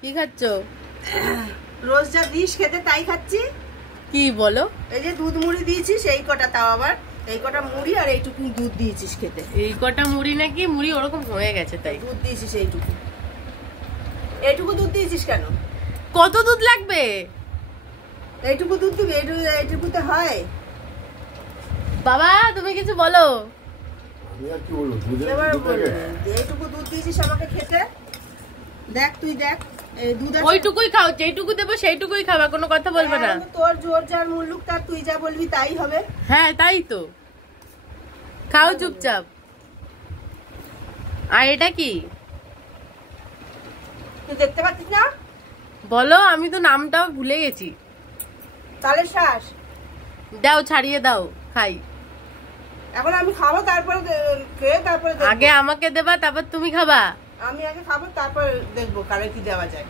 কি খাচ্ছ? রোজ যা দিস খেতে তাই খাচ্ছি। কি বলো? এই যে দুধ মুড়ি দিয়েছিস, এই কটা, তাও আবার এই কটা মুড়ি আর এইটুকু দুধ দিয়েছিস খেতে। এই কটা মুড়ি নাকি? মুড়ি ওরকম হয়ে গেছে তাই দুধ দিয়েছিস এইটুকু। এইটুকু দুধ দিয়েছিস কেন? কত দুধ লাগবে? এইটুকু দুধ দিবি? এইটুকুতে হয়? বাবা তুমি কিছু বলো। আমি আর কি বলবো? এইটুকু দুধ দিয়েছিস আমাকে খেতে। দেখ তুই দেখ, এই দুধ ওইটুকুই খাও, যেটুকু দেবো সেইটুকুই খাবা, কোনো কথা বলবে না। তোর জোর যার মুল্লুক তার, তুই যা বলবি তাই হবে। হ্যাঁ তাই তো, খাও চুপচাপ। আর এটা কি তুই দেখতে পাচ্ছিস না? বলো, আমি তো নামটাও ভুলে গেছি। তালের শ্বাস। দাও, ছাড়িয়ে দাও, খাই। এখন আমি খাবো, তারপরে খেয়ে তারপরে আগে আমাকে দেবা, তারপর তুমি খাবা। আমি আগে খাবো, তারপর দেখবো কারে কি দেওয়া যায়।